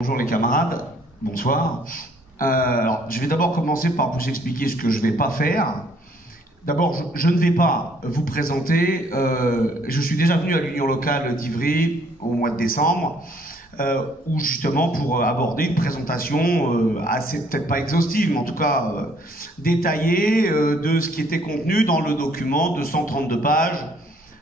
Bonjour les camarades, bonsoir. Alors, je vais d'abord commencer par vous expliquer ce que je ne vais pas faire. D'abord, je ne vais pas vous présenter. Je suis déjà venu à l'Union locale d'Ivry au mois de décembre, où justement pour aborder une présentation assez, peut-être pas exhaustive, mais en tout cas détaillée de ce qui était contenu dans le document de 132 pages.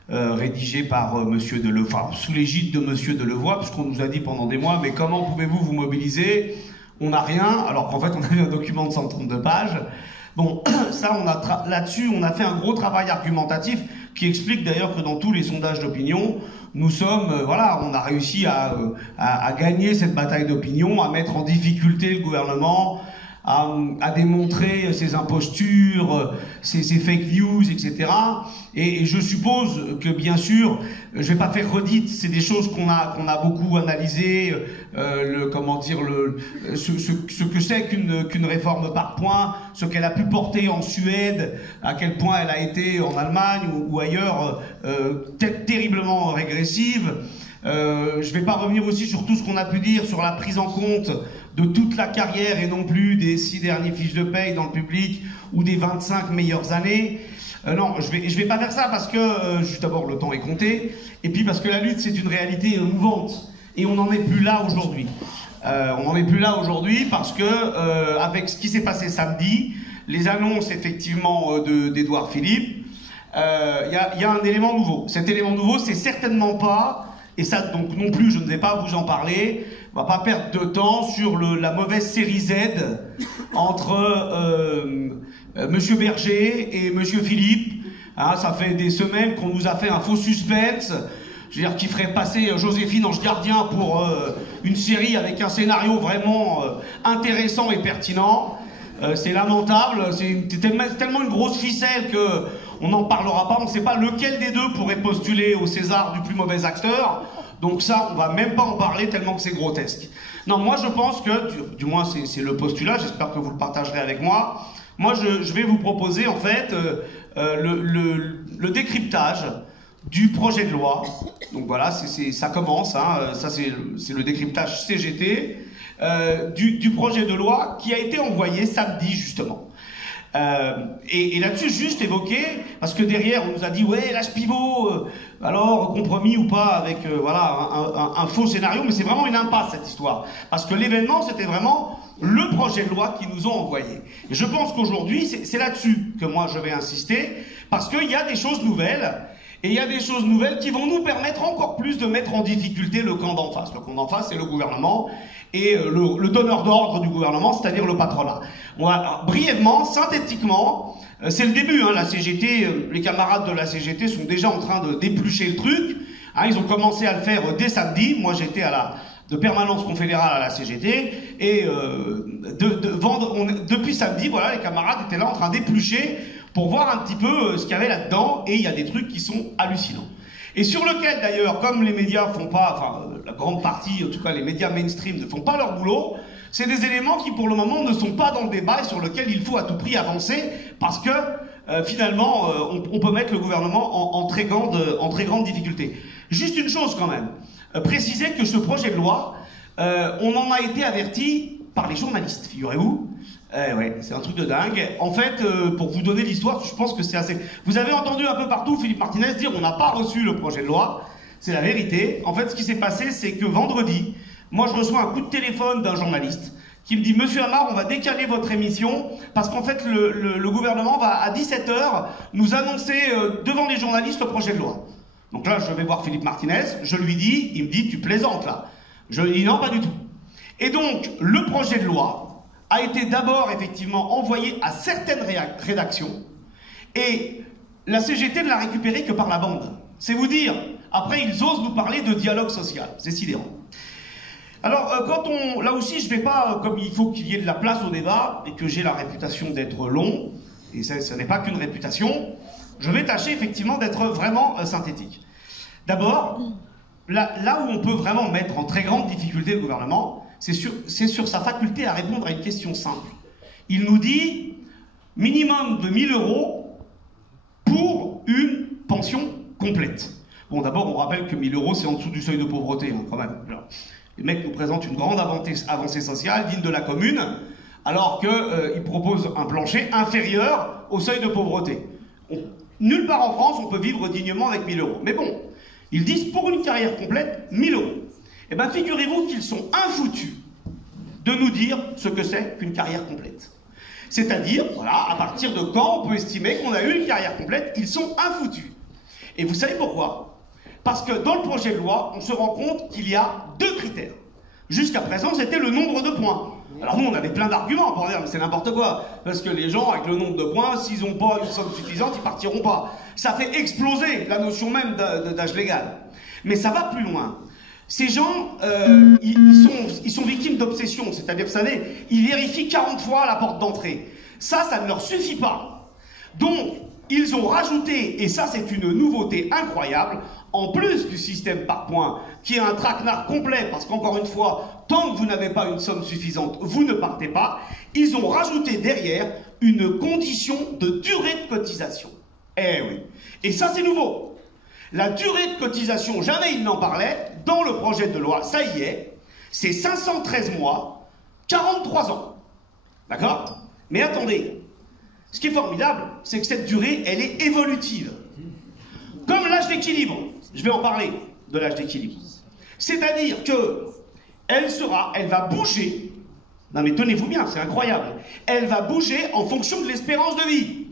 Rédigé par Monsieur Delevoye, enfin, sous l'égide de Monsieur Delevoye, puisqu'on nous a dit pendant des mois, mais comment pouvez-vous vous mobiliser? On n'a rien, alors qu'en fait on avait un document de 132 pages. Bon, ça, là-dessus, on a fait un gros travail argumentatif qui explique d'ailleurs que dans tous les sondages d'opinion, nous sommes, voilà, on a réussi à gagner cette bataille d'opinion, à mettre en difficulté le gouvernement, à démontrer ses impostures, ses fake news, etc. Et je suppose que, bien sûr, je vais pas faire redite, c'est des choses qu'on a beaucoup analysées, ce que c'est qu'une réforme par points, ce qu'elle a pu porter en Suède, à quel point elle a été en Allemagne ou ailleurs terriblement régressive. Je vais pas revenir aussi sur tout ce qu'on a pu dire sur la prise en compte de toute la carrière et non plus des 6 dernières fiches de paye dans le public ou des 25 meilleures années. Non, je vais pas faire ça parce que, juste d'abord, le temps est compté, et puis parce que la lutte, c'est une réalité mouvante, et on n'en est plus là aujourd'hui. On n'en est plus là aujourd'hui parce que, avec ce qui s'est passé samedi, les annonces, effectivement, d'Édouard Philippe, y a un élément nouveau. Cet élément nouveau, c'est certainement pas, et ça, donc, non plus, je ne vais pas vous en parler, on va pas perdre de temps sur la mauvaise série Z entre Monsieur Berger et Monsieur Philippe. Hein, ça fait des semaines qu'on nous a fait un faux suspense, je veux dire, qui ferait passer Joséphine Ange Gardien pour une série avec un scénario vraiment intéressant et pertinent. C'est lamentable, c'est tellement une grosse ficelle que on n'en parlera pas, on ne sait pas lequel des deux pourrait postuler au César du plus mauvais acteur. Donc ça, on va même pas en parler tellement que c'est grotesque. Non, moi je pense que, du moins c'est le postulat, j'espère que vous le partagerez avec moi. Moi je vais vous proposer en fait le décryptage du projet de loi. Donc voilà, ça commence, hein, ça c'est le décryptage CGT du projet de loi qui a été envoyé samedi justement. Et là-dessus, juste évoquer, parce que derrière, on nous a dit, ouais, l'âge pivot, alors, compromis ou pas avec, voilà, un faux scénario, mais c'est vraiment une impasse, cette histoire. Parce que l'événement, c'était vraiment le projet de loi qu'ils nous ont envoyé. Et je pense qu'aujourd'hui, c'est là-dessus que moi, je vais insister, parce qu'il y a des choses nouvelles, et il y a des choses nouvelles qui vont nous permettre encore plus de mettre en difficulté le camp d'en face. Le camp d'en face, c'est le gouvernement, et le donneur d'ordre du gouvernement, c'est-à-dire le patronat. On va, brièvement, synthétiquement, c'est le début, hein, la CGT, les camarades de la CGT sont déjà en train de déplucher le truc, hein, ils ont commencé à le faire dès samedi, moi j'étais de permanence confédérale à la CGT, et depuis samedi, voilà, les camarades étaient là en train d'éplucher pour voir un petit peu ce qu'il y avait là-dedans, et il y a des trucs qui sont hallucinants. Et sur lequel d'ailleurs, comme les médias font pas, enfin la grande partie, en tout cas les médias mainstream ne font pas leur boulot, c'est des éléments qui pour le moment ne sont pas dans le débat et sur lequel il faut à tout prix avancer parce que finalement on peut mettre le gouvernement en très grande difficulté. Juste une chose quand même, préciser que ce projet de loi, on en a été averti par les journalistes, figurez-vous. Ouais, c'est un truc de dingue. En fait, pour vous donner l'histoire, je pense que c'est assez... Vous avez entendu un peu partout Philippe Martinez dire on n'a pas reçu le projet de loi. C'est la vérité. En fait, ce qui s'est passé, c'est que vendredi, moi je reçois un coup de téléphone d'un journaliste qui me dit « Monsieur Amar, on va décaler votre émission parce qu'en fait le gouvernement va à 17h nous annoncer devant les journalistes le projet de loi. » Donc là, je vais voir Philippe Martinez, je lui dis, il me dit « Tu plaisantes là ?» Je lui dis « Non, pas du tout. » Et donc, le projet de loi a été d'abord effectivement envoyé à certaines rédactions et la CGT ne l'a récupéré que par la bande. C'est vous dire, après ils osent nous parler de dialogue social, c'est sidérant. Alors là aussi je vais pas, comme il faut qu'il y ait de la place au débat et que j'ai la réputation d'être long, et ça n'est pas qu'une réputation, je vais tâcher effectivement d'être vraiment synthétique. D'abord, là où on peut vraiment mettre en très grande difficulté le gouvernement, c'est sur sa faculté à répondre à une question simple. Il nous dit minimum de 1000 € pour une pension complète. Bon, d'abord, on rappelle que 1000 € c'est en dessous du seuil de pauvreté, hein, quand même. Les mecs nous présentent une grande avancée sociale digne de la commune, alors qu'ils proposent un plancher inférieur au seuil de pauvreté. Nulle part en France, on peut vivre dignement avec 1000 euros. Mais bon, ils disent pour une carrière complète, 1000 euros. Eh bien, figurez-vous qu'ils sont infoutus de nous dire ce que c'est qu'une carrière complète. C'est-à-dire, voilà, à partir de quand on peut estimer qu'on a eu une carrière complète, ils sont infoutus. Et vous savez pourquoi? Parce que dans le projet de loi, on se rend compte qu'il y a 2 critères. Jusqu'à présent, c'était le nombre de points. Alors nous, on avait plein d'arguments pour dire, mais c'est n'importe quoi. Parce que les gens, avec le nombre de points, s'ils n'ont pas une somme suffisante, ils partiront pas. Ça fait exploser la notion même d'âge légal. Mais ça va plus loin. Ces gens, ils sont victimes d'obsession. C'est-à-dire, vous savez, ils vérifient 40 fois à la porte d'entrée. Ça ne leur suffit pas. Donc, ils ont rajouté, et ça c'est une nouveauté incroyable, en plus du système par points, qui est un traquenard complet, parce qu'encore une fois, tant que vous n'avez pas une somme suffisante, vous ne partez pas, ils ont rajouté derrière une condition de durée de cotisation. Eh oui. Et ça c'est nouveau. La durée de cotisation, jamais ils n'en parlaient, dans le projet de loi, ça y est, c'est 513 mois, 43 ans. D'accord? Mais attendez, ce qui est formidable, c'est que cette durée, elle est évolutive. Comme l'âge d'équilibre. Je vais en parler de l'âge d'équilibre. C'est-à-dire que elle va bouger. Non mais tenez-vous bien, c'est incroyable. Elle va bouger en fonction de l'espérance de vie.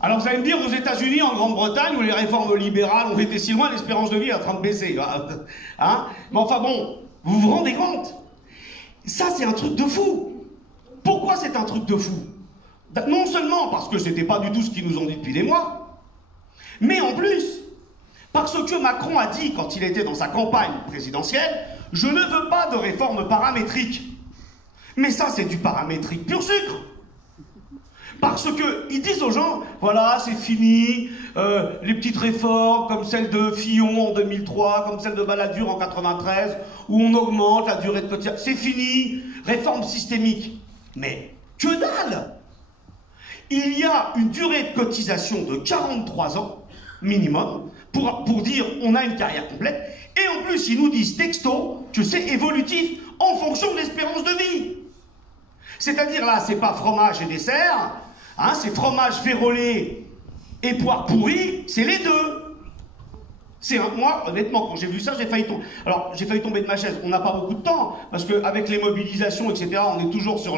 Alors vous allez me dire, aux États-Unis, en Grande-Bretagne, où les réformes libérales ont été si loin, l'espérance de vie est en train de baisser. Hein? Mais enfin bon, vous vous rendez compte? Ça, c'est un truc de fou. Pourquoi c'est un truc de fou? Non seulement parce que c'était pas du tout ce qu'ils nous ont dit depuis des mois, mais en plus, parce que Macron a dit, quand il était dans sa campagne présidentielle, je ne veux pas de réforme paramétrique. Mais ça, c'est du paramétrique pur sucre. Parce qu'ils disent aux gens, voilà, c'est fini, les petites réformes comme celle de Fillon en 2003, comme celle de Balladur en 93, où on augmente la durée de cotisation, c'est fini, réforme systémique. Mais que dalle! Il y a une durée de cotisation de 43 ans, minimum, pour dire on a une carrière complète, et en plus ils nous disent texto que c'est évolutif en fonction de l'espérance de vie. C'est-à-dire là, c'est pas fromage et dessert, hein, c'est fromage férolé et poire pourrie, c'est les deux. Moi, honnêtement, quand j'ai vu ça, j'ai failli tomber. Alors, j'ai failli tomber de ma chaise. On n'a pas beaucoup de temps, parce qu'avec les mobilisations, etc., on est toujours sur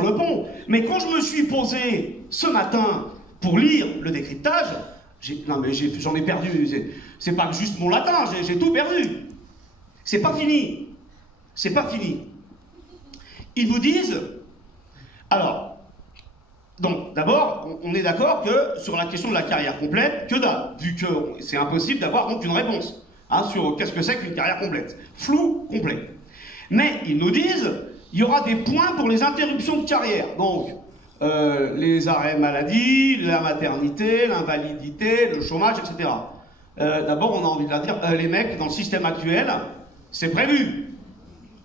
le pont. Mais quand je me suis posé ce matin pour lire le décryptage, j'en ai perdu. C'est pas juste mon latin, j'ai tout perdu. C'est pas fini. C'est pas fini. Ils vous disent... Alors, donc, d'abord, on est d'accord que sur la question de la carrière complète, que dalle, vu que c'est impossible d'avoir donc une réponse sur qu'est-ce que c'est qu'une carrière complète. Flou complet. Mais ils nous disent, il y aura des points pour les interruptions de carrière. Donc, les arrêts maladie, la maternité, l'invalidité, le chômage, etc. D'abord, on a envie de la dire, les mecs, dans le système actuel, c'est prévu.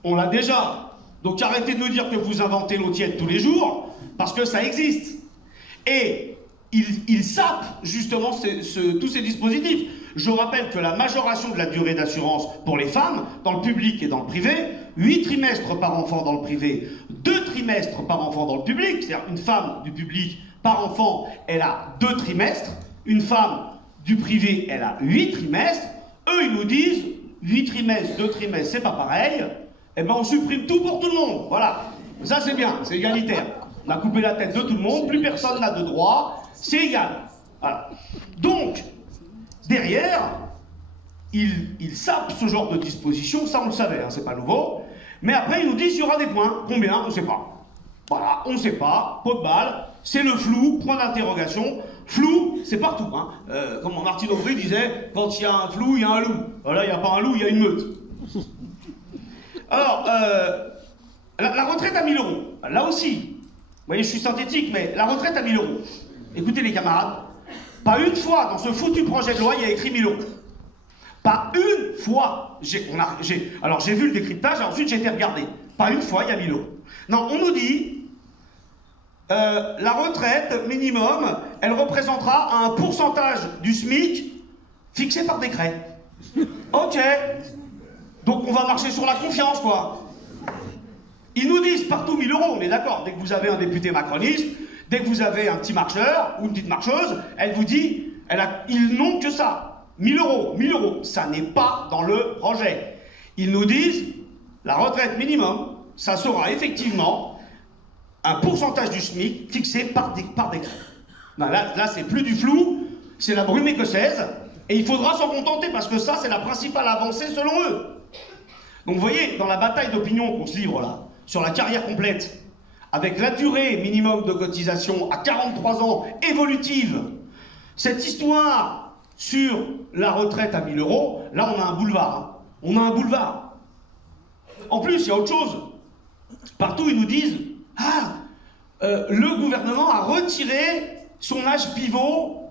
On l'a déjà. Donc arrêtez de nous dire que vous inventez l'eau tiède tous les jours, parce que ça existe. Et ils sapent justement tous ces dispositifs. Je rappelle que la majoration de la durée d'assurance pour les femmes, dans le public et dans le privé, 8 trimestres par enfant dans le privé, 2 trimestres par enfant dans le public, c'est-à-dire une femme du public par enfant, elle a 2 trimestres, une femme du privé, elle a 8 trimestres, eux ils nous disent, 8 trimestres, 2 trimestres, c'est pas pareil, eh ben on supprime tout pour tout le monde, voilà. Ça c'est bien, c'est égalitaire. On a coupé la tête de tout le monde, plus personne n'a de droit, c'est égal. Voilà. Donc, derrière, ils sapent ce genre de disposition, ça on le savait, hein, c'est pas nouveau. Mais après ils nous disent il y aura des points, combien, on ne sait pas. Voilà, on ne sait pas, pot de balle, c'est le flou, point d'interrogation. Flou, c'est partout. Hein. Comme Martine Aubry disait, quand il y a un flou, il y a un loup. Voilà, il n'y a pas un loup, il y a une meute. Alors, la retraite à 1000 euros, là aussi, vous voyez, je suis synthétique, mais la retraite à 1000 euros. Écoutez les camarades, pas une fois dans ce foutu projet de loi, il y a écrit 1000 euros. Pas une fois. Alors j'ai vu le décryptage, et ensuite j'ai été regardé. Pas une fois, il y a 1000 euros. Non, on nous dit, la retraite minimum, elle représentera un pourcentage du SMIC fixé par décret. Ok, Donc on va marcher sur la confiance, quoi. Ils nous disent partout 1000 euros, on est d'accord. Dès que vous avez un député macroniste, dès que vous avez un petit marcheur ou une petite marcheuse, elle vous dit, ils n'ont que ça. 1000 euros, 1000 euros. Ça n'est pas dans le projet. Ils nous disent, la retraite minimum, ça sera effectivement un pourcentage du SMIC fixé par décret. Non, là c'est plus du flou, c'est la brume écossaise, et il faudra s'en contenter, parce que ça, c'est la principale avancée selon eux. Donc vous voyez, dans la bataille d'opinion qu'on se livre là, sur la carrière complète, avec la durée minimum de cotisation à 43 ans évolutive, cette histoire sur la retraite à 1000 euros, là on a un boulevard. Hein. On a un boulevard. En plus, il y a autre chose. Partout, ils nous disent « Ah, le gouvernement a retiré son âge pivot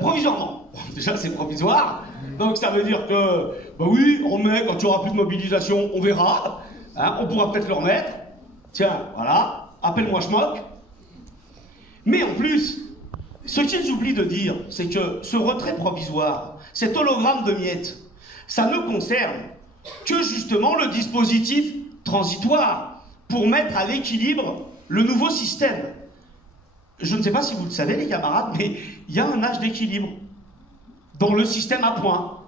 provisoirement. » Déjà, c'est provisoire. Donc ça veut dire que, bah oui, on met, quand il n'y aura plus de mobilisation, on verra. Hein, on pourra peut-être le remettre. Tiens, voilà, appelle-moi schmock. Mais en plus, ce qu'ils oublient de dire, c'est que ce retrait provisoire, cet hologramme de miettes, ça ne concerne que justement le dispositif transitoire pour mettre à l'équilibre le nouveau système. Je ne sais pas si vous le savez, les camarades, mais il y a un âge d'équilibre dans le système à points.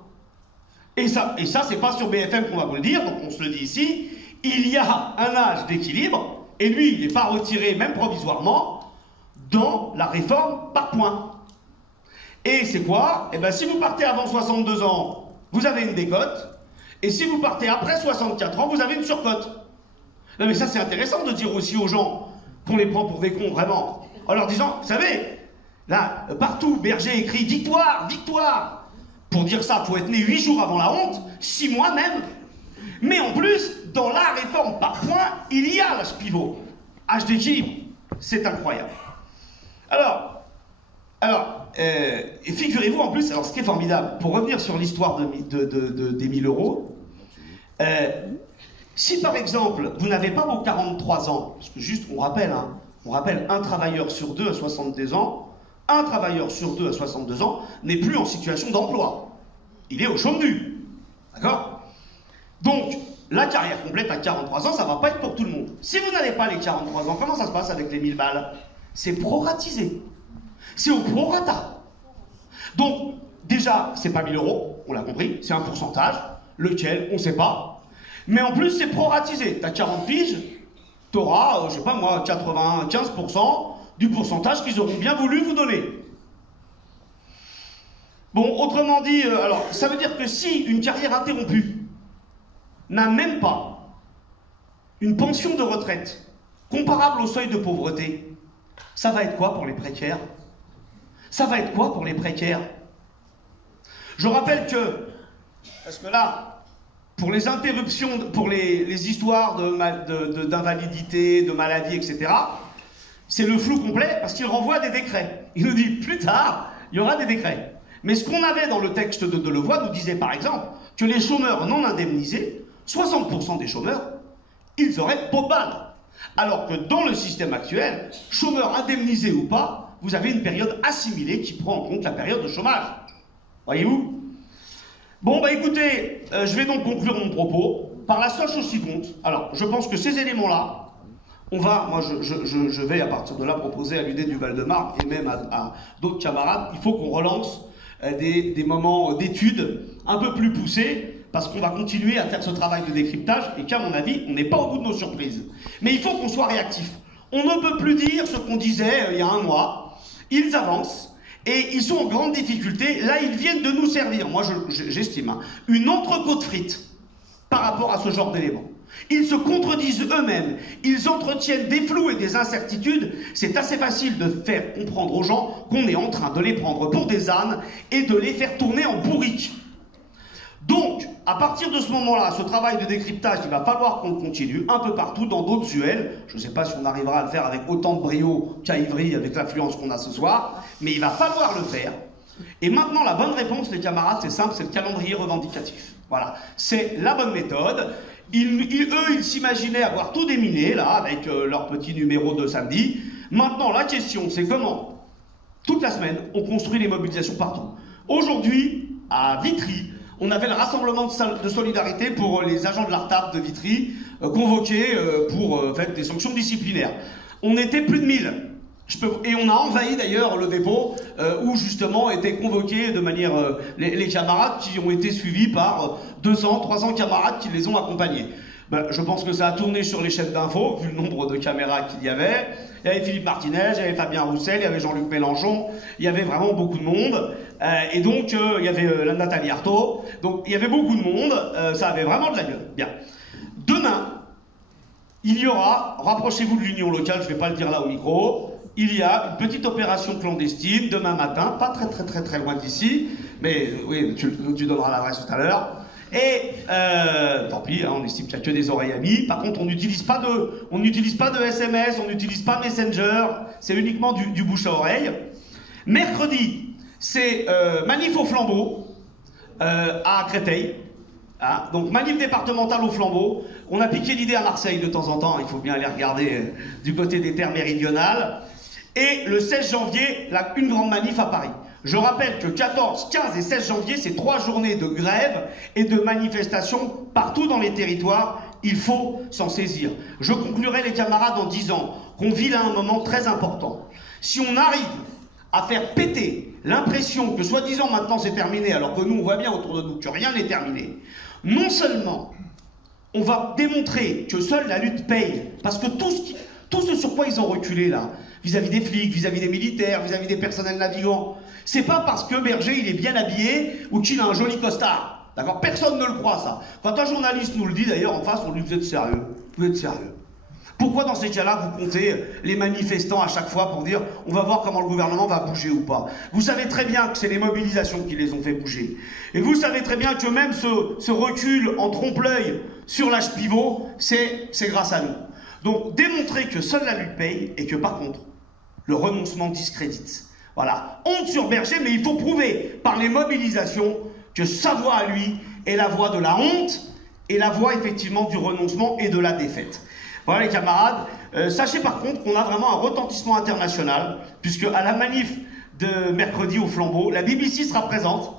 Et ça c'est pas sur BFM qu'on va vous le dire, donc on se le dit ici. Il y a un âge d'équilibre, et lui, il n'est pas retiré, même provisoirement, dans la réforme par points. Et c'est quoi? Eh bien, si vous partez avant 62 ans, vous avez une décote, et si vous partez après 64 ans, vous avez une surcote. Non mais ça, c'est intéressant de dire aussi aux gens qu'on les prend pour des cons, vraiment. En leur disant, vous savez, là, partout, Berger écrit « Victoire, victoire !» Pour dire ça, il faut être né 8 jours avant la honte, 6 mois même. Mais en plus, dans la réforme par points, il y a l'âge pivot. Âge d'équilibre. C'est incroyable. Alors, et figurez-vous en plus, alors ce qui est formidable, pour revenir sur l'histoire des 1000 euros, si par exemple, vous n'avez pas vos 43 ans, parce que juste, on rappelle un travailleur sur deux à 62 ans, un travailleur sur deux à 62 ans n'est plus en situation d'emploi. Il est au chômage. D'accord? Donc, la carrière complète à 43 ans, ça ne va pas être pour tout le monde. Si vous n'avez pas les 43 ans, comment ça se passe avec les 1000 balles? C'est proratisé. C'est au prorata. Donc, déjà, c'est pas 1000 euros, on l'a compris, c'est un pourcentage, lequel, on ne sait pas. Mais en plus, c'est proratisé. Tu as 40 piges, tu auras, je sais pas moi, 95% du pourcentage qu'ils auront bien voulu vous donner. Bon, autrement dit, alors, ça veut dire que si une carrière interrompue n'a même pas une pension de retraite comparable au seuil de pauvreté, ça va être quoi pour les précaires? Ça va être quoi pour les précaires? Je rappelle que, parce que là, pour les interruptions, pour les histoires d'invalidité, de maladie, etc., c'est le flou complet parce qu'il renvoie des décrets. Il nous dit, plus tard, il y aura des décrets. Mais ce qu'on avait dans le texte de Delevoye nous disait par exemple que les chômeurs non indemnisés, 60% des chômeurs, ils auraient peau de balle. Alors que dans le système actuel, chômeurs indemnisés ou pas, vous avez une période assimilée qui prend en compte la période de chômage. Voyez-vous? Bon, bah écoutez, je vais donc conclure mon propos par la seule chose qui compte. Alors, je pense que ces éléments-là, moi je vais à partir de là proposer à l'UD du Val-de-Marne et même à d'autres camarades, il faut qu'on relance des moments d'études un peu plus poussés, parce qu'on va continuer à faire ce travail de décryptage et qu'à mon avis, on n'est pas au bout de nos surprises. Mais il faut qu'on soit réactif. On ne peut plus dire ce qu'on disait il y a un mois. Ils avancent et ils sont en grande difficulté. Là, ils viennent de nous servir, moi j'estime, une entrecôte frite par rapport à ce genre d'éléments. Ils se contredisent eux-mêmes, ils entretiennent des flous et des incertitudes. C'est assez facile de faire comprendre aux gens qu'on est en train de les prendre pour des ânes et de les faire tourner en bourrique. Donc, à partir de ce moment-là, ce travail de décryptage, il va falloir qu'on continue un peu partout dans d'autres UL. Je ne sais pas si on arrivera à le faire avec autant de brio qu'à Ivry, avec l'affluence qu'on a ce soir, mais il va falloir le faire. Et maintenant, la bonne réponse, les camarades, c'est simple, c'est le calendrier revendicatif. Voilà, c'est la bonne méthode. Eux, ils s'imaginaient avoir tout déminé, là, avec leur petit numéro de samedi. Maintenant, la question, c'est comment, toute la semaine, on construit les mobilisations partout. Aujourd'hui, à Vitry, on avait le rassemblement de solidarité pour les agents de l'ARTAP de Vitry, convoqués pour des sanctions disciplinaires. On était plus de 1000. Et on a envahi d'ailleurs le dépôt où justement étaient convoqués de manière les camarades qui ont été suivis par 200, 300 camarades qui les ont accompagnés. Ben, je pense que ça a tourné sur les chaînes d'infos, vu le nombre de caméras qu'il y avait. Il y avait Philippe Martinez, il y avait Fabien Roussel, il y avait Jean-Luc Mélenchon, il y avait vraiment beaucoup de monde. Et donc, il y avait Nathalie Arthaud. Donc, il y avait beaucoup de monde. Ça avait vraiment de la gueule. Bien. Demain, il y aura, rapprochez-vous de l'Union locale, je ne vais pas le dire là au micro, il y a une petite opération clandestine demain matin, pas très loin d'ici, mais oui, tu donneras l'adresse tout à l'heure. Et tant pis, hein, on estime qu'il n'y a que des oreilles amies. Par contre, on n'utilise pas de SMS, on n'utilise pas Messenger, c'est uniquement du bouche à oreille. Mercredi, c'est manif au flambeau à Créteil. Hein, donc manif départementale au flambeau. On a piqué l'idée à Marseille de temps en temps, il faut bien aller regarder du côté des terres méridionales. Et le 16 janvier, une grande manif à Paris. Je rappelle que 14, 15 et 16 janvier, c'est 3 journées de grève et de manifestations partout dans les territoires. Il faut s'en saisir. Je conclurai les camarades en disant qu'on vit là un moment très important. Si on arrive à faire péter l'impression que soi-disant maintenant c'est terminé, alors que nous on voit bien autour de nous que rien n'est terminé, non seulement on va démontrer que seule la lutte paye, parce que tout ce sur quoi ils ont reculé là, vis-à-vis des flics, vis-à-vis des militaires, vis-à-vis des personnels navigants, c'est pas parce que Berger il est bien habillé ou qu'il a un joli costard. D'accord? Personne ne le croit ça. Quand un journaliste nous le dit d'ailleurs en face, on lui dit vous êtes sérieux? Vous êtes sérieux? Pourquoi dans ces cas-là vous comptez les manifestants à chaque fois pour dire on va voir comment le gouvernement va bouger ou pas? Vous savez très bien que c'est les mobilisations qui les ont fait bouger. Et vous savez très bien que même ce recul en trompe-l'œil sur l'âge pivot, c'est grâce à nous. Donc démontrer que seule la lutte paye et que par contre, le renoncement discrédite. Voilà, honte sur Berger, mais il faut prouver par les mobilisations que sa voix à lui est la voix de la honte et la voix effectivement du renoncement et de la défaite. Voilà les camarades, sachez par contre qu'on a vraiment un retentissement international, puisque à la manif de mercredi au flambeau, la BBC sera présente.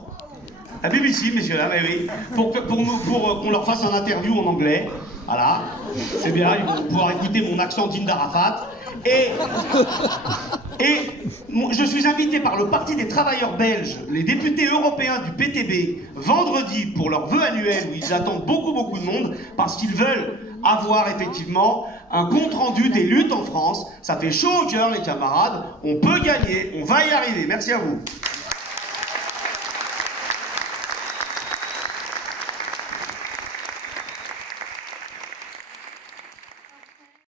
La BBC, messieurs dames, oui, pour qu'on leur fasse un interview en anglais. Voilà, c'est bien, ils vont pouvoir écouter mon accent digne d'Arafat. Et je suis invité par le Parti des travailleurs belges, les députés européens du PTB, vendredi pour leur vœu annuel où ils attendent beaucoup de monde parce qu'ils veulent avoir effectivement un compte-rendu des luttes en France. Ça fait chaud au cœur les camarades, on peut gagner, on va y arriver. Merci à vous.